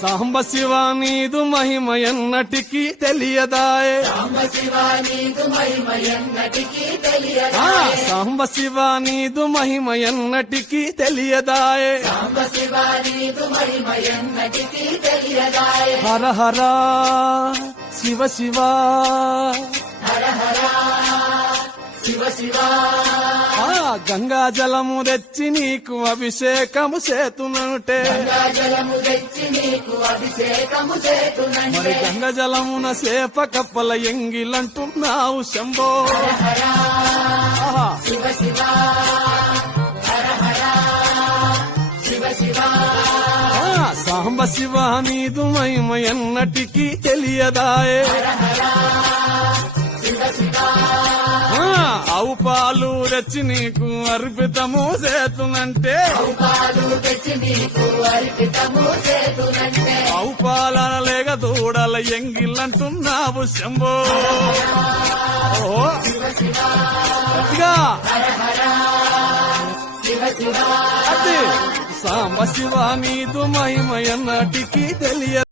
సాంబ శివ నీదు మహిమ ఎన్నటికీ తెలియదాయే సాంబ శివ నీదు మహిమ ఎన్నటికీ తెలియదాయే సాంబ శివ నీదు మహిమ ఎన్నటికీ తెలియదాయే సాంబ శివ నీదు మహిమ ఎన్నటికీ తెలియదాయే హర హర శివ శివ హర హర శివ శివ గంగా జలము తెచ్చి నీకు అభిషేకము చేతునంటే జలము తెచ్చి నీకు అభిషేకము చేతునంటే మరి గంగ జలమున సేప కప్పల ఎంగిలంటున్నావు శంభో శివ శివ హర హర శివ శివ సాంబ శివ నీదు మహిమ ఎన్నటికీ తెలియదాయే శివ శివ ఆవు పాలు తెచ్చి నీకు అర్పితము చేతునంటే పాలు తెచ్చి నీకు అర్పితము చేతునంటే ఆవు పాల లేక దూడల ఎంగిలంటున్నావు శంభో గట్టిగా శివ శివ అది సాంబ శివ నీదు మహిమ ఎన్నటికీ తెలియదు.